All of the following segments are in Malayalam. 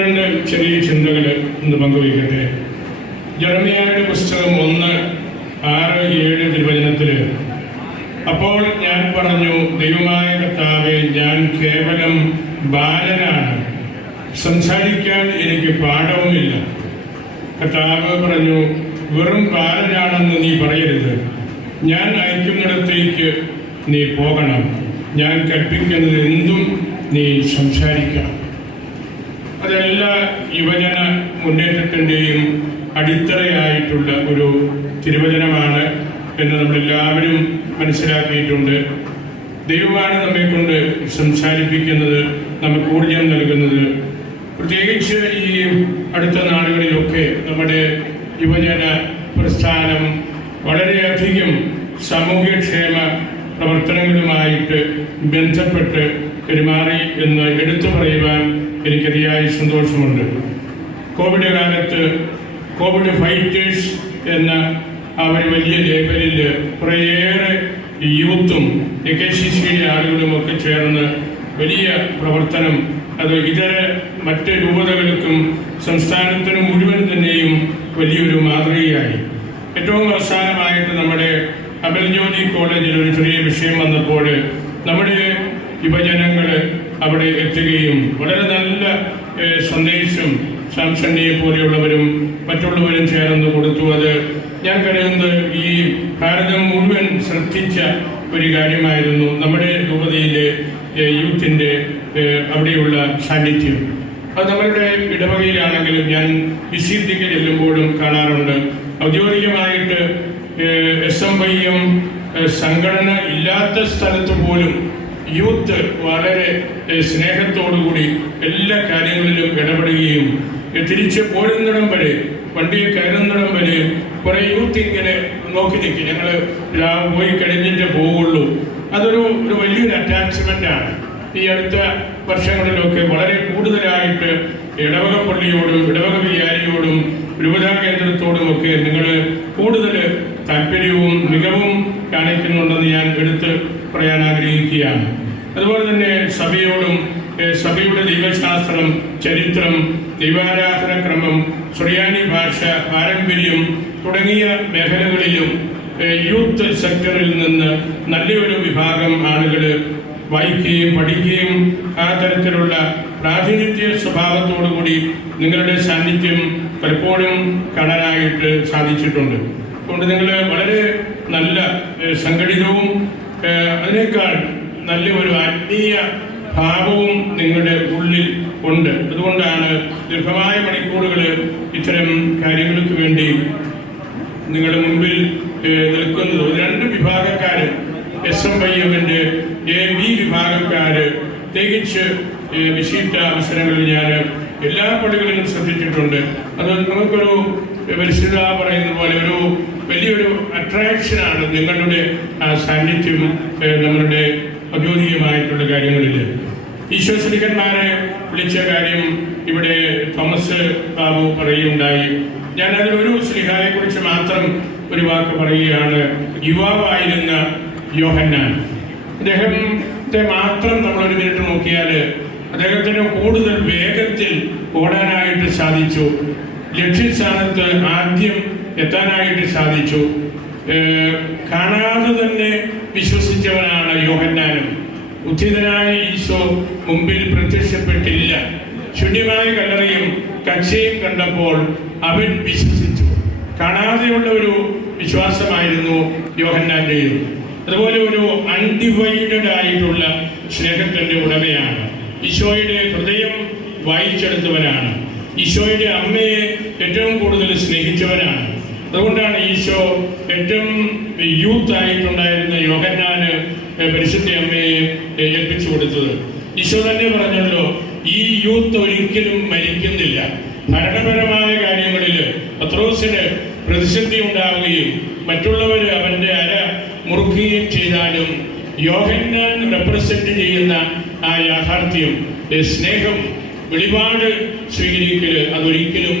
രണ്ട് ചെറിയ ചിന്തകൾ ഒന്ന് പങ്കുവയ്ക്കട്ടെ. ജർമിയായുടെ പുസ്തകം ഒന്ന് ആറ് ഏഴ് തിരുവചനത്തിൽ അപ്പോൾ ഞാൻ പറഞ്ഞു ദൈവമായ കർത്താവെ ഞാൻ കേവലം ബാലനാണ്. സംസാരിക്കാൻ എനിക്ക് പാഠവുമില്ല. കർത്താവ് പറഞ്ഞു വെറും ബാലനാണെന്ന് നീ പറയരുത്. ഞാൻ അയക്കുന്നിടത്തേക്ക് നീ പോകണം. ഞാൻ കൽപ്പിക്കുന്നത് എന്തും നീ സംസാരിക്കണം. അതെല്ലാ യുവജന മുന്നേറ്റത്തിന്റെയും അടിത്തറയായിട്ടുള്ള ഒരു തിരുവചനമാണ് എന്ന് നമ്മളെല്ലാവരും മനസ്സിലാക്കിയിട്ടുണ്ട്. ദൈവമാണ് നമ്മെ കൊണ്ട് സംസാരിപ്പിക്കുന്നത് നമുക്ക് ഊർജം നൽകുന്നത്. പ്രത്യേകിച്ച് ഈ അടുത്ത നാളുകളിലൊക്കെ നമ്മുടെ യുവജന പ്രസ്ഥാനം വളരെയധികം സാമൂഹ്യക്ഷേമ പ്രവർത്തനങ്ങളുമായിട്ട് ബന്ധപ്പെട്ട് പെരുമാറി എന്ന് എടുത്തു പറയുവാൻ എനിക്ക് അതിയായ സന്തോഷമുണ്ട്. കോവിഡ് കാലത്ത് കോവിഡ് ഫൈറ്റേഴ്സ് എന്ന ആ ഒരു വലിയ ലേബലിൽ കുറേയേറെ യൂത്തും എ കെ സി സിയുടെ ആളുകളും ഒക്കെ ചേർന്ന് വലിയ പ്രവർത്തനം അത് ഇതര മറ്റ് രൂപതകൾക്കും സംസ്ഥാനത്തിന് മുഴുവൻ തന്നെയും വലിയൊരു മാതൃകയായി. ഏറ്റവും അവസാനമായിട്ട് നമ്മുടെ അബൽജ്യോതി കോളേജിൽ ഒരു ചെറിയ വിഷയം വന്നപ്പോൾ നമ്മുടെ യുവജനങ്ങൾ അവിടെ എത്തുകയും വളരെ നല്ല സന്ദേശം സാംസണ്ണിയെ പോലെയുള്ളവരും മറ്റുള്ളവരും ചേർന്ന് കൊടുത്തു. അത് ഞാൻ കരുതുന്നത് ഈ ഭാരതം മുഴുവൻ ശ്രദ്ധിച്ച ഒരു കാര്യമായിരുന്നു നമ്മുടെ രൂപതയിലെ യൂത്തിന്റെ അവിടെയുള്ള സാന്നിധ്യം. അത് നമ്മളുടെ ഇടവകയിലാണെങ്കിലും ഞാൻ വിശീദ്ധിക്ക് ചെല്ലുമ്പോഴും കാണാറുണ്ട്. ഔദ്യോഗികമായിട്ട് എസ് എം വൈ എം സംഘടന ഇല്ലാത്ത സ്ഥലത്ത് പോലും യൂത്ത് വളരെ സ്നേഹത്തോടുകൂടി എല്ലാ കാര്യങ്ങളിലും ഇടപെടുകയും തിരിച്ച് പോരുന്നിടം വരെ വണ്ടിയിൽ കയറുന്നിടം വരെ കുറെ യൂത്ത് ഇങ്ങനെ നോക്കി നിൽക്കും. ഞങ്ങൾ പോയി കഴിഞ്ഞിട്ട് പോവുള്ളൂ. അതൊരു ഒരു വലിയൊരു അറ്റാച്ച്മെന്റ് ആണ്. ഈ അടുത്ത വർഷങ്ങളിലൊക്കെ വളരെ കൂടുതലായിട്ട് ഇടവക പള്ളിയോടും ഇടവക വികാരിയോടും രൂപതാ കേന്ദ്രത്തോടും ഒക്കെ നിങ്ങൾ കൂടുതൽ താല്പര്യവും മികവും കാണിക്കുന്നുണ്ടെന്ന് ഞാൻ എടുത്ത് പറയാൻ ആഗ്രഹിക്കുകയാണ്. അതുപോലെ തന്നെ സഭയോടും സഭയുടെ ദൈവശാസ്ത്രം ചരിത്രം ദൈവാരാധന ക്രമം സുറിയാനി ഭാഷ പാരമ്പര്യം തുടങ്ങിയ മേഖലകളിലും യൂത്ത് സെക്ടറിൽ നിന്ന് നല്ലൊരു വിഭാഗം ആളുകൾ വായിക്കുകയും പഠിക്കുകയും ആ തരത്തിലുള്ള പ്രാതിനിധ്യ സ്വഭാവത്തോടുകൂടി നിങ്ങളുടെ സാന്നിധ്യം പലപ്പോഴും കാണാനായിട്ട് സാധിച്ചിട്ടുണ്ട്. അതുകൊണ്ട് നിങ്ങൾ വളരെ നല്ല സംഘടിതവും അതിനേക്കാൾ നല്ല ഒരു ആത്മീയ ഭാവവും നിങ്ങളുടെ ഉള്ളിൽ ഉണ്ട്. അതുകൊണ്ടാണ് ദീർഘമായ മണിക്കൂറുകൾ ഇത്തരം കാര്യങ്ങൾക്ക് വേണ്ടി നിങ്ങളുടെ മുമ്പിൽ നിൽക്കുന്നത്. രണ്ട് വിഭാഗക്കാർ എസ് എം വൈ എമ്മിന്റെ എ ബി വിഭാഗക്കാര് പ്രത്യേകിച്ച് വിശിഷ്ട അവസരങ്ങളിൽ ഞാൻ എല്ലാ പള്ളികളിലും ശ്രദ്ധിച്ചിട്ടുണ്ട്. അത് നമുക്കൊരു പരിശുദ്ധ പറയുന്ന പോലെ ഒരു വലിയൊരു അട്രാക്ഷനാണ് നിങ്ങളുടെ സാന്നിധ്യം നമ്മളുടെ ഔദ്യോഗികമായിട്ടുള്ള കാര്യങ്ങളിൽ ഈശോ ശ്രീകന്മാരെ വിളിച്ച കാര്യം ഇവിടെ തോമസ് ബാബു പറയുകയുണ്ടായി. ഞാനതിൽ ഒരു സ്ലിഹായെ കുറിച്ച് മാത്രം ഒരു വാക്ക് പറയുകയാണ്. യുവാവായിരുന്ന യോഹന്നാൻ. അദ്ദേഹത്തെ മാത്രം നമ്മൾ ഒരു മിനിറ്റ് നോക്കിയാൽ അദ്ദേഹത്തിന് കൂടുതൽ വേഗത്തിൽ ഓടാനായിട്ട് സാധിച്ചു. ലക്ഷ്യസ്ഥാനത്ത് ആദ്യം എത്താനായിട്ട് സാധിച്ചു. കാണാതെ തന്നെ വിശ്വസിച്ചവനാണ് യോഹന്നാനും. ഉദ്ധിതനായ ഈശോ മുമ്പിൽ പ്രത്യക്ഷപ്പെട്ടില്ല. ശൂന്യമായ കല്ലറയും കക്ഷയും കണ്ടപ്പോൾ അവൻ വിശ്വസിച്ചു. കാണാതെയുള്ള ഒരു വിശ്വാസമായിരുന്നു യോഹന്നാന്റെയും. അതുപോലെ ഒരു അൺഡിവൈഡഡ് ആയിട്ടുള്ള സ്നേഹത്തിന്റെ ഉടമയാണ്. ഈശോയുടെ ഹൃദയം വായിച്ചെടുത്തവനാണ്. ഈശോയുടെ അമ്മയെ ഏറ്റവും കൂടുതൽ സ്നേഹിച്ചവനാണ്. അതുകൊണ്ടാണ് ഈശോ ഏറ്റവും യൂത്ത് ആയിട്ടുണ്ടായിരുന്ന യോഹന്നാന് പരിശുദ്ധ അമ്മയെ ഏൽപ്പിച്ചു കൊടുത്തത്. ഈശോ തന്നെ പറഞ്ഞല്ലോ ഈ യൂത്ത് ഒരിക്കലും മരിക്കുന്നില്ല. ഭരണപരമായ കാര്യങ്ങളിൽ പത്രോസിന് പ്രതിസന്ധി ഉണ്ടാവുകയും മറ്റുള്ളവർ അവന്റെ അര മുറുക്കുകയും ചെയ്താലും യോഹന്നാൻ റെപ്രസെന്റ് ചെയ്യുന്ന ആ യാഥാർത്ഥ്യം സ്നേഹം വെളിപാട് സ്വീകരിക്കൽ അതൊരിക്കലും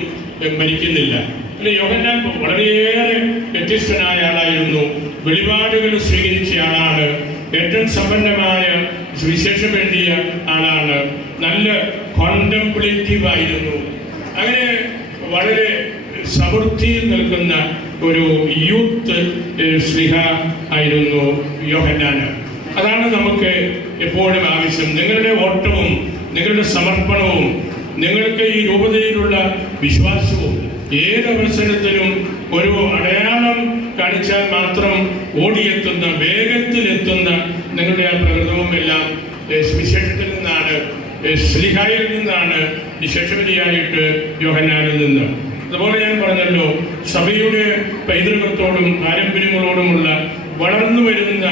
മരിക്കുന്നില്ല. അല്ലെ യോഹന്നാൻ വളരെയേറെ വ്യത്യസ്തനായ ആളായിരുന്നു. വെളിപാടുകൾ സ്വീകരിച്ച ആളാണ്. ഏറ്റവും സമ്പന്നമായ സുവിശേഷം എഴുതിയ ആളാണ്. നല്ല കോണ്ടംപ്ലേറ്റീവ് ആയിരുന്നു. അങ്ങനെ വളരെ സമൃദ്ധിയിൽ നിൽക്കുന്ന ഒരു യൂത്ത് സ്ലിഹ ആയിരുന്നു യോഹന്നാന്. അതാണ് നമുക്ക് എപ്പോഴും ആവശ്യം. നിങ്ങളുടെ ഓട്ടവും നിങ്ങളുടെ സമർപ്പണവും നിങ്ങൾക്ക് ഈ രൂപതയിലുള്ള വിശ്വാസവും ഏതവസരത്തിലും ഒരു അടയാളം കാണിച്ചാൽ മാത്രം ഓടിയെത്തുന്ന വേഗത്തിലെത്തുന്ന നിങ്ങളുടെ ആ പ്രകൃതവും എല്ലാം വിശേഷത്തിൽ നിന്നാണ് ശ്രീഹായിൽ നിന്നാണ് വിശേഷവതിയായിട്ട് യോഹന്നാനിൽ നിന്ന്. അതുപോലെ ഞാൻ പറഞ്ഞല്ലോ സഭയുടെ പൈതൃകത്തോടും പാരമ്പര്യങ്ങളോടുമുള്ള വളർന്നു വരുന്ന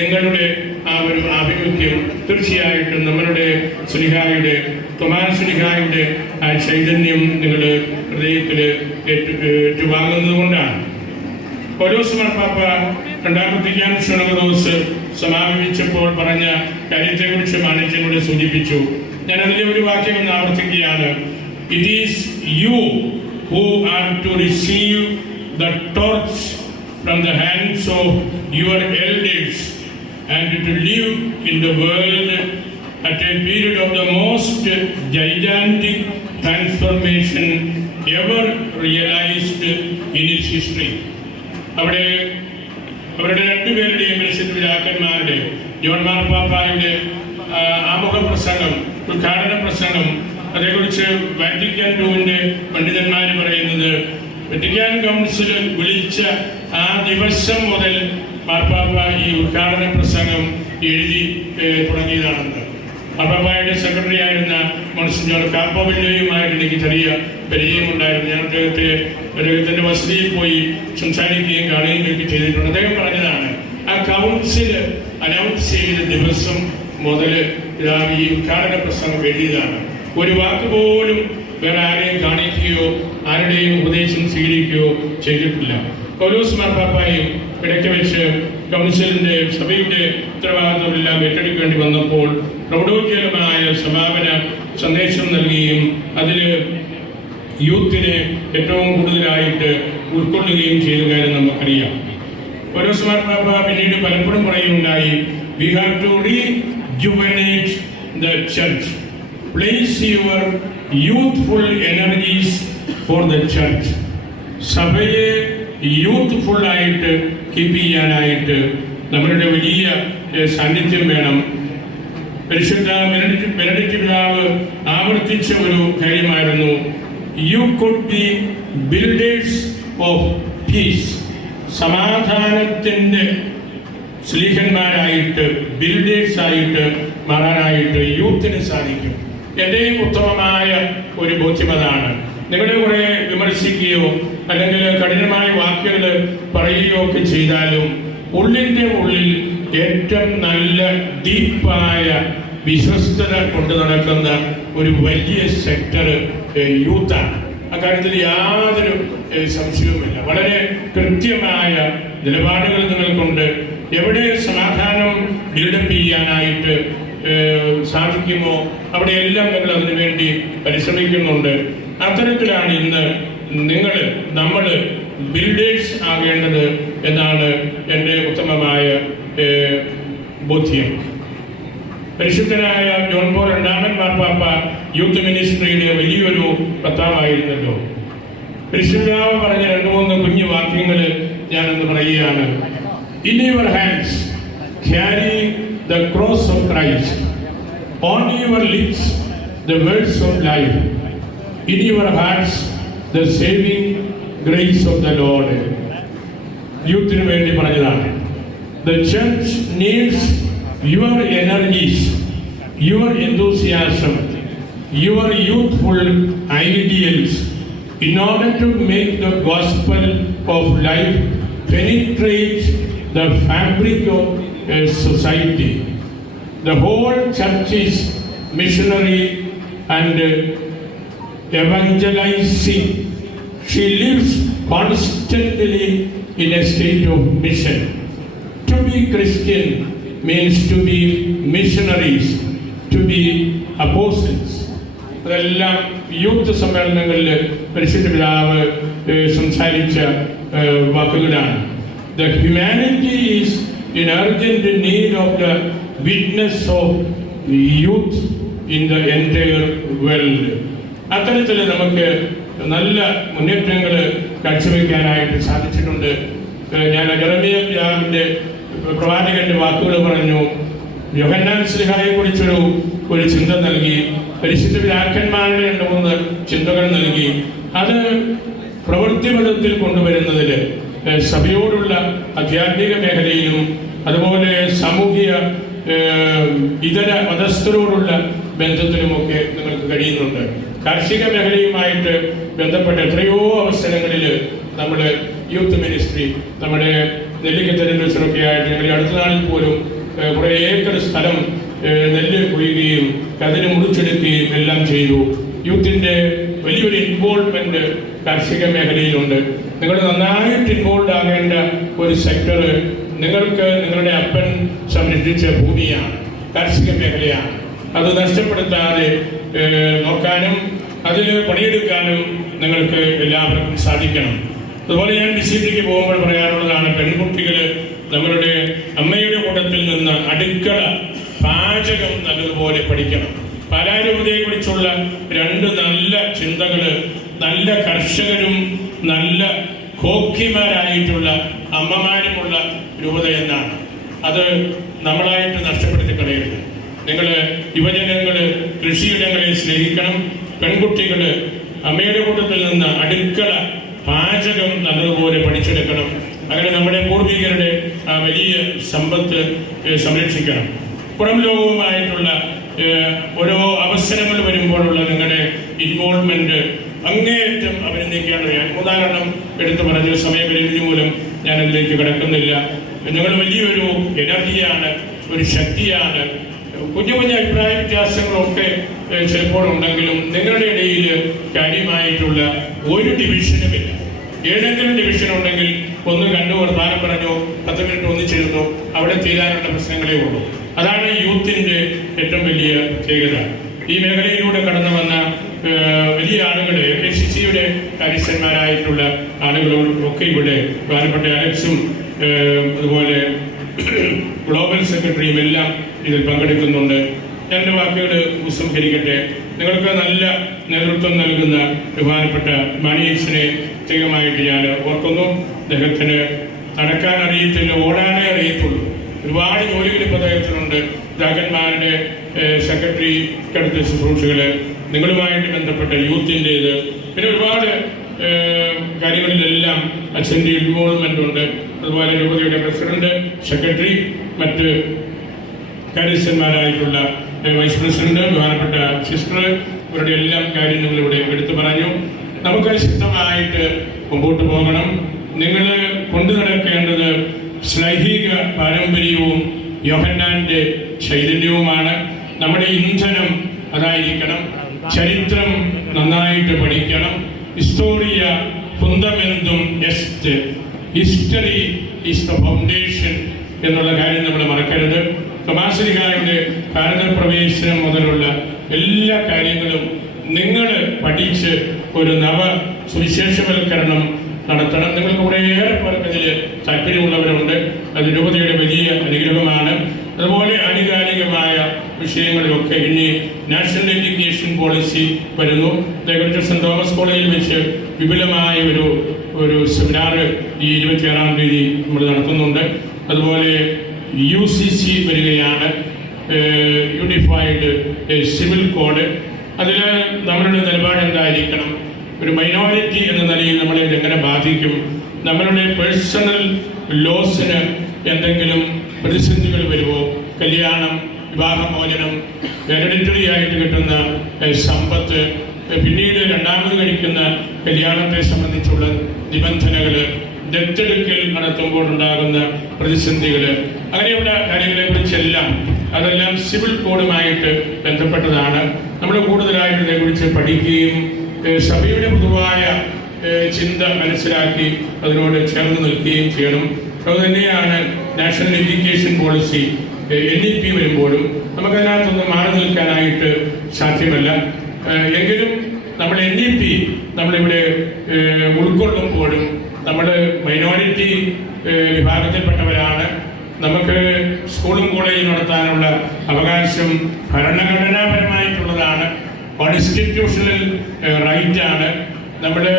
നിങ്ങളുടെ ആ ഒരു ആഭിമുഖ്യം തീർച്ചയായിട്ടും നമ്മളുടെ സുനിഹായുടെ തൊമാൻ സുനിഹായുടെ ആ ചൈതന്യം നിങ്ങൾ ഹൃദയത്തിൽ ഏറ്റു ഏറ്റുവാങ്ങുന്നത് കൊണ്ടാണ്. പൗലോസ് മാർപ്പാപ്പ രണ്ടാമത്തെ ഞാൻ ക്ഷണകദോസ് സമാപിച്ചപ്പോൾ പറഞ്ഞ കാര്യത്തെക്കുറിച്ച് മാനേജ്യനോട് സൂചിപ്പിച്ചു. ഞാൻ അതിലെ ഒരു വാക്യം ഒന്ന് ആവർത്തിക്കുകയാണ്. It is you who are to receive the torch from the hands of your elders and to live in the world at a period of the most gigantic transformation ever realized in its history. അവിടെ അവരുടെ രണ്ടുപേരുടെയും മനുഷ്യന്റെ പിതാക്കന്മാരുടെ ജോൺ മാർപ്പാപ്പായുടെ ആമുഖ പ്രസംഗം ഉദ്ഘാടന പ്രസംഗം അതേക്കുറിച്ച് വാറ്റിക്കാൻ ടൂവിന്റെ പണ്ഡിതന്മാർ പറയുന്നത് വെറ്റിക്കാൻ കൗൺസിൽ വിളിച്ച ആ ദിവസം മുതൽ മാർപ്പാപ്പ ഈ ഉദ്ഘാടന പ്രസംഗം എഴുതി തുടങ്ങിയതാണെന്ന് മാർപ്പാപ്പായുടെ സെക്രട്ടറി ആയിരുന്ന മോൺസിഞ്ഞോർ കാപ്പോവില്ലയുമായിട്ട് എനിക്ക് ചെറിയ പരിചയമുണ്ടായിരുന്നു. ഞാൻ അദ്ദേഹത്തെ അദ്ദേഹത്തിന്റെ വസതിയിൽ പോയി സംസാരിക്കുകയും കാണുകയും ഒക്കെ ചെയ്തിട്ടുണ്ട്. അദ്ദേഹം പറഞ്ഞതാണ് ആ കൗൺസിൽ അനൗൺസ് ചെയ്ത ദിവസം മുതൽ ഈ ഉദ്ഘാടന പ്രസംഗം എഴുതിയതാണ്. ഒരു വാക്ക് പോലും വേറെ ആരെയും കാണിക്കുകയോ ആരുടെയും ഉപദേശം സ്വീകരിക്കുകയോ ചെയ്തിട്ടില്ല. പൗലോസ് മാർപ്പാപ്പായും ഇടയ്ക്ക് വെച്ച് കൗൺസിലിന്റെ സഭയുടെ ഉത്തരവാദിത്തമെല്ലാം ഏറ്റെടുക്കേണ്ടി വന്നപ്പോൾ പ്രൗഢോജ്വലമായ സമാപന സന്ദേശം നൽകുകയും അതിൽ യൂത്തിനെ ഏറ്റവും കൂടുതലായിട്ട് ഉൾക്കൊള്ളുകയും ചെയ്ത കാര്യം നമുക്കറിയാം. പൗലോസ് മാർപ്പാപ്പ പിന്നീട് പലപ്പോഴും പറയുകയുണ്ടായി we have to rejuvenate the church place your youthful energies for the church സഭയെ യൂത്ത്ഫുൾ ആയിട്ട് കീപ്പ് ചെയ്യാനായിട്ട് നമ്മളുടെ വലിയ സാന്നിധ്യം വേണം. പരിശുദ്ധ ബെനഡിക്റ്റ് പിതാവ് ആവർത്തിച്ച ഒരു കാര്യമായിരുന്നു. You could be builders of peace സമാധാനത്തിന്റെ സ്ലീഹന്മാരായിട്ട് ബിൽഡേഴ്സ് ആയിട്ട് മാറാനായിട്ട് യൂത്തിന് സാധിക്കും. എന്റെയും ഉത്തമമായ ഒരു ബോധ്യം അതാണ്. നിങ്ങളെ കുറെ വിമർശിക്കുകയോ അല്ലെങ്കിൽ കഠിനമായ വാക്കുകൾ പറയുകയോ ഒക്കെ ചെയ്താലും ഉള്ളിന്റെ ഉള്ളിൽ ഏറ്റവും നല്ല ഡീപ്പായ വിശ്വസ്തത കൊണ്ട് നടക്കുന്ന ഒരു വലിയ സെക്ടർ യൂത്താണ് അക്കാര്യത്തിൽ യാതൊരു സംശയവുമില്ല. വളരെ കൃത്യമായ നിലപാടുകൾ നിങ്ങൾക്കുണ്ട്. എവിടെ സമാധാനം ബിൽഡപ്പ് ചെയ്യാനായിട്ട് സാധിക്കുമോ? അവിടെയെല്ലാം നിങ്ങൾ അതിനുവേണ്ടി പരിശ്രമിക്കുന്നുണ്ട്. അത്തരത്തിലാണ് ഇന്ന് നിങ്ങൾ നമ്മൾ ബിൽഡേഴ്സ് ആകേണ്ടത് എന്നാണ് എന്റെ ഉത്തമമായ ബോധ്യം. പരിശുദ്ധനായ ജോൺ പോൾ രണ്ടാമൻ മാർപ്പാപ്പ യൂത്ത് മിനിസ്ട്രിയുടെ വലിയൊരു കർത്താവായിരുന്നല്ലോ പരിശുദ്ധാവ് പറഞ്ഞ രണ്ട് മൂന്ന് കുഞ്ഞു വാക്യങ്ങൾ ഞാനൊന്ന് പറയുകയാണ്. In your hands carry the cross of Christ on your lips the words of life In your hearts the saving grace of the Lord യൂത്തിന് വേണ്ടി പറഞ്ഞതാണ് the church needs your energies your enthusiasm your youthful ideals in order to make the gospel of life penetrate the fabric of a society. The whole church is missionary and evangelizing. She lives constantly in a state of mission. To be Christian means to be missionaries, to be apostles. അതെല്ലാം യൂത്ത് സമ്മേളനങ്ങളിൽ പരിശുദ്ധ പിതാവ് ഏഹ്, സംസാരിച്ച ഏഹ്, വാക്കുകളാണ് the humanity is in urgent need of the witness of youth in the entire world അത്തരത്തിൽ നമുക്ക് നല്ല മുന്നേറ്റങ്ങൾ കാഴ്ചവെക്കാനായിട്ട് സാധിച്ചിട്ടുണ്ട്. ഞാൻ ജെറമിയ പിതാവിന്റെ പ്രവാചകന്റെ വാക്കുകൾ പറഞ്ഞു. യോഹന്നാൻ സ്ലിഹായെ കുറിച്ചൊരു ഒരു ചിന്ത നൽകി. പരിശുദ്ധ പിതാക്കന്മാരുടെ രണ്ട് മൂന്ന് ചിന്തകൾ നൽകി. അത് പ്രവൃത്തി പ്രവൃത്തിപഥത്തിൽ കൊണ്ടുവരുന്നതിൽ സഭയോടുള്ള ആധ്യാത്മിക മേഖലയിലും അതുപോലെ സാമൂഹിക ഇതര മതസ്ഥരോടുള്ള ബന്ധത്തിലുമൊക്കെ നിങ്ങൾക്ക് കഴിയുന്നുണ്ട്. കാർഷിക മേഖലയുമായിട്ട് ബന്ധപ്പെട്ട് എത്രയോ അവസരങ്ങളിൽ നമ്മൾ യൂത്ത് മിനിസ്ട്രി നമ്മുടെ നെല്ലിക്കത്തരൊക്കെ ആയിട്ട് ഞങ്ങൾ അടുത്ത നാളിൽ പോലും കുറേ ഏക്കർ സ്ഥലം നെല്ല് കൊയ്യുകയും അതിന് മുറിച്ചെടുക്കുകയും എല്ലാം ചെയ്തു. യൂത്തിന്റെ വലിയൊരു ഇൻവോൾവ്മെന്റ് കാർഷിക മേഖലയിലുണ്ട്. നിങ്ങൾ നന്നായിട്ട് ഇൻവോൾവ് ആകേണ്ട ഒരു സെക്ടർ നിങ്ങൾക്ക് നിങ്ങളുടെ അപ്പൻ സംരക്ഷിച്ച ഭൂമിയാണ് കാർഷിക മേഖലയാണ്. അത് നഷ്ടപ്പെടുത്താതെ നോക്കാനും അതിൽ പണിയെടുക്കാനും നിങ്ങൾക്ക് എല്ലാവർക്കും സാധിക്കണം. അതുപോലെ ഞാൻ വിസിറ്റിക്ക് പോകുമ്പോൾ പറയാനുള്ളതാണ് പെൺകുട്ടികൾ നമ്മളുടെ അമ്മയുടെ കൂട്ടത്തിൽ നിന്ന് അടുക്കള പാചകം നല്ലതുപോലെ പഠിക്കണം. പാലാരൂപതയെ കുറിച്ചുള്ള രണ്ട് നല്ല ചിന്തകൾ നല്ല കർഷകരും നല്ല കോക്കിമാരായിട്ടുള്ള അമ്മമാരുമുള്ള രൂപത എന്നാണ് അത് നമ്മളായിട്ട് നഷ്ടപ്പെടുത്തി കളയരുത്. നിങ്ങൾ യുവജനങ്ങൾ കൃഷിയിടങ്ങളെ സ്നേഹിക്കണം പെൺകുട്ടികൾ അമ്മയുടെ കൂട്ടത്തിൽ നിന്ന് അടുക്കള പാചകം നല്ലതുപോലെ പഠിച്ചെടുക്കണം. അങ്ങനെ നമ്മുടെ പൂർവികരുടെ വലിയ സമ്പത്ത് സംരക്ഷിക്കണം. പുറം ലോകവുമായിട്ടുള്ള ഓരോ അവസരങ്ങൾ വരുമ്പോഴുള്ള നിങ്ങളുടെ ഇൻവോൾവ്മെന്റ് അങ്ങേയറ്റം അഭിനന്ദിക്കുകയാണ്. ഞാൻ ഉദാഹരണം എടുത്തു പറഞ്ഞ സമയപരിധി മൂലം ഞാൻ അതിലേക്ക് കിടക്കുന്നില്ല. നിങ്ങൾ വലിയൊരു എനർജിയാണ് ഒരു ശക്തിയാണ്. കുഞ്ഞു കുഞ്ഞു അഭിപ്രായ വ്യത്യാസങ്ങളൊക്കെ ചിലപ്പോൾ ഉണ്ടെങ്കിലും നിങ്ങളുടെ ഇടയിൽ കാര്യമായിട്ടുള്ള ഒരു ഡിവിഷനുമില്ല ഏതെങ്കിലും ഡിവിഷൻ ഉണ്ടെങ്കിൽ ഒന്ന് കണ്ടു വർത്താനം പറഞ്ഞു പത്ത് മിനിറ്റ് ഒന്നിച്ചിരുന്നോ അവിടെ തീരാനുള്ള പ്രശ്നങ്ങളേ ഉള്ളൂ. അതാണ് യൂത്തിന്റെ ഏറ്റവും വലിയ പ്രത്യേകത. ഈ മേഖലയിലൂടെ കടന്നു വന്ന വലിയ ആളുകൾ കെ സി സിയുടെ കാര്യസ്ഥന്മാരായിട്ടുള്ള ആളുകളോടൊക്കെ ഇവിടെ പ്രധാനപ്പെട്ട അലക്സും അതുപോലെ ഗ്ലോബൽ സെക്രട്ടറിയും എല്ലാം ഇതിൽ പങ്കെടുക്കുന്നുണ്ട്. രണ്ട് വാക്കുകൾ ഉപസംഹരിക്കട്ടെ നിങ്ങൾക്ക് നല്ല നേതൃത്വം നൽകുന്ന ബഹുമാനപ്പെട്ട മണിയൻസിനെ പ്രത്യേകമായിട്ട് ഞാൻ ഓർക്കുന്നു. അദ്ദേഹത്തിന് നടക്കാൻ അറിയത്തില്ല ഓടാനേ അറിയത്തുള്ളൂ. ഒരുപാട് ജോലികൾ ഇപ്പോൾ അദ്ദേഹത്തിനുണ്ട്. പിതാക്കന്മാരുടെ സെക്രട്ടറി അടുത്ത ശുശ്രൂഷകൾ നിങ്ങളുമായിട്ട് ബന്ധപ്പെട്ട യൂത്തിന്റെത്. പിന്നെ ഒരുപാട് കാര്യങ്ങളിലെല്ലാം അച്ഛന്റെ ഇൻവോൾവ്മെന്റ് ഉണ്ട്. അതുപോലെ രൂപതയുടെ പ്രസിഡന്റ് സെക്രട്ടറി മറ്റ് കാര്യസ്ഥന്മാരായിട്ടുള്ള വൈസ് പ്രസിഡന്റ് ബഹുമാനപ്പെട്ട സിസ്റ്റർ ഇവരുടെ എല്ലാം കാര്യങ്ങളും ഇവിടെ എടുത്തു പറഞ്ഞു. നമുക്ക് ശക്തമായിട്ട് മുമ്പോട്ട് പോകണം. നിങ്ങൾ കൊണ്ടു നടക്കേണ്ടത് സ്ലൈഹിക പാരമ്പര്യവും യോഹന്നാന്റെ ചൈതന്യവുമാണ്. നമ്മുടെ ഇന്ധനം അതായിരിക്കണം. ചരിത്രം നന്നായിട്ട് പഠിക്കണം. ഹിസ്റ്റോറിയ ഫുണ്ടമെന്തും എസ്റ്റ് ഹിസ്റ്ററി ഈസ് ദ ഫൗണ്ടേഷൻ എന്നുള്ള കാര്യം നമ്മൾ മറക്കരുത്. തമാശരികാരുടെ ഭാരതപ്രവേശനം മുതലുള്ള എല്ലാ കാര്യങ്ങളും നിങ്ങൾ പഠിച്ച് ഒരു നവ സുവിശേഷവൽക്കരണം നടത്തണം. നിങ്ങൾ കുറേയേറെ പേർക്ക് ഇതിൽ താല്പര്യമുള്ളവരുണ്ട്. അത് രൂപതയുടെ വലിയ അനുഗ്രഹമാണ്. അതുപോലെ ആനുകാലികമായ വിഷയങ്ങളിലൊക്കെ ഇനി നാഷണൽ എഡ്യൂക്കേഷൻ പോളിസി വരുന്നു. അതേക്കുറിച്ച് സെന്റ് തോമസ് കോളേജിൽ വെച്ച് വിപുലമായ ഒരു ഒരു സെമിനാർ ഈ ഇരുപത്തിയാറാം തീയതി നമ്മൾ നടത്തുന്നുണ്ട്. അതുപോലെ യു സി സി വരികയാണ് യൂണിഫൈഡ് സിവിൽ കോഡ് അതിൽ നമ്മളുടെ നിലപാട് എന്തായിരിക്കണം? ഒരു മൈനോറിറ്റി എന്ന നിലയിൽ നമ്മളെ എങ്ങനെ ബാധിക്കും? നമ്മളുടെ പേഴ്സണൽ ലോസിന് എന്തെങ്കിലും പ്രതിസന്ധികൾ വരുമോ? കല്യാണം വിവാഹമോചനം ഹെറിഡിറ്ററി ആയിട്ട് കിട്ടുന്ന സമ്പത്ത് പിന്നീട് രണ്ടാമത് കഴിക്കുന്ന കല്യാണത്തെ സംബന്ധിച്ചുള്ള നിബന്ധനകൾ ദത്തെടുക്കൽ നടത്തുമ്പോൾ ഉണ്ടാകുന്ന പ്രതിസന്ധികൾ അങ്ങനെയുള്ള കാര്യങ്ങളെ കുറിച്ചെല്ലാം അതെല്ലാം സിവിൽ കോഡുമായിട്ട് ബന്ധപ്പെട്ടതാണ്. നമ്മൾ കൂടുതലായിട്ട് ഇതേക്കുറിച്ച് പഠിക്കുകയും സഭയുടെ പൊതുവായ ചിന്ത മനസ്സിലാക്കി അതിനോട് ചേർന്ന് നിൽക്കുകയും ചെയ്യണം. അതുതന്നെയാണ് national education policy N E P വരുമ്പോഴും നമുക്കതിനകത്തൊന്നും മാറി നിൽക്കാനായിട്ട് സാധ്യമല്ല. എങ്കിലും നമ്മൾ എൻ ഇ പി നമ്മളിവിടെ ഉൾക്കൊള്ളുമ്പോഴും നമ്മൾ മൈനോറിറ്റി വിഭാഗത്തിൽപ്പെട്ടവരാണ്. നമുക്ക് സ്കൂളും കോളേജും നടത്താനുള്ള അവകാശം ഭരണഘടനാപരമായിട്ടുള്ളതാണ്. കോൺസ്റ്റിറ്റ്യൂഷണൽ റൈറ്റ് ആണ്. നമ്മുടെ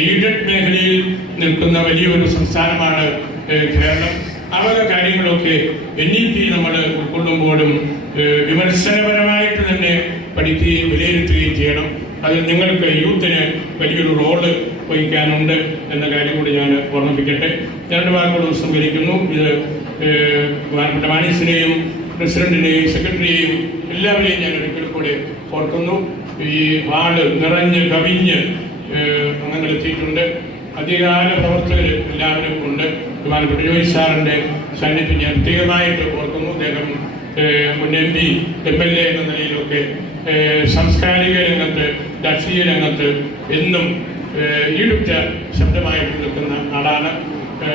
എയ്ഡഡ് മേഖലയിൽ നിൽക്കുന്ന വലിയൊരു സംസ്ഥാനമാണ് കേരളം. ആ വക കാര്യങ്ങളൊക്കെ എൻ ഇ പി നമ്മൾ ഉൾക്കൊള്ളുമ്പോഴും വിമർശനപരമായിട്ട് തന്നെ പഠിക്കുകയും വിലയിരുത്തുകയും ചെയ്യണം. അത് നിങ്ങൾക്ക് യൂത്തിന് വലിയൊരു റോൾ വഹിക്കാനുണ്ട് എന്ന കാര്യം കൂടി ഞാൻ ഓർമ്മിപ്പിക്കട്ടെ. രണ്ട് വാക്കുകൾ സംഭരിക്കുന്നു ഇത് ബഹുമാനപ്പെട്ട മാനീസിനെയും പ്രസിഡന്റിനെയും സെക്രട്ടറിയെയും എല്ലാവരെയും ഞാൻ ഒരിക്കൽ കൂടി ഓർക്കുന്നു. ഈ വാൾ നിറഞ്ഞ് കവിഞ്ഞ് അംഗങ്ങളെത്തിയിട്ടുണ്ട്. അധികാര പ്രവർത്തകർ എല്ലാവരും ഉണ്ട്. ബഹുമാനപ്പെട്ട ജോയി സാറിന്റെ സാന്നിധ്യം ഞാൻ പ്രത്യേകമായിട്ട് ഓർക്കുന്നു. അദ്ദേഹം മുൻ M P M L A എന്ന നിലയിലൊക്കെ സാംസ്കാരിക രംഗത്ത് രാഷ്ട്രീയ രംഗത്ത് എന്നും ഈടുറ്റ ശബ്ദമായിട്ട് നിൽക്കുന്ന ആളാണ്.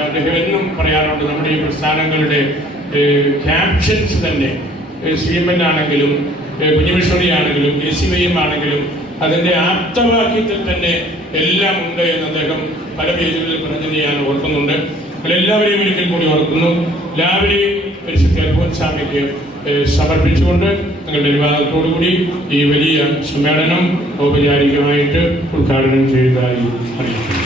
അദ്ദേഹം എന്നും പറയാറുണ്ട് നമ്മുടെ ഈ പ്രസ്ഥാനങ്ങളുടെ ക്യാപ്ഷൻസ് തന്നെ. സി എം എൻ ആണെങ്കിലും കുഞ്ഞുമിഷണറി ആണെങ്കിലും എ സി വൈ എം ആണെങ്കിലും അതിന്റെ ആപ്തവാക്യത്തിൽ തന്നെ എല്ലാം ഉണ്ട് എന്ന് അദ്ദേഹം പല പേജുകളിൽ പറഞ്ഞത് ഞാൻ ഓർക്കുന്നുണ്ട്. എല്ലാവരെയും ഒരിക്കൽ കൂടി ഓർക്കുന്നു. എല്ലാവരെയും പരിശുദ്ധ അൽഫോൻസാമിക്ക് സ്വാമിക്ക് സമർപ്പിച്ചുകൊണ്ട് നിങ്ങളുടെ അനുവാദത്തോടു കൂടി ഈ വലിയ സമ്മേളനം ഔപചാരികമായിട്ട് ഉദ്ഘാടനം ചെയ്തതായി അറിയിക്കുന്നു.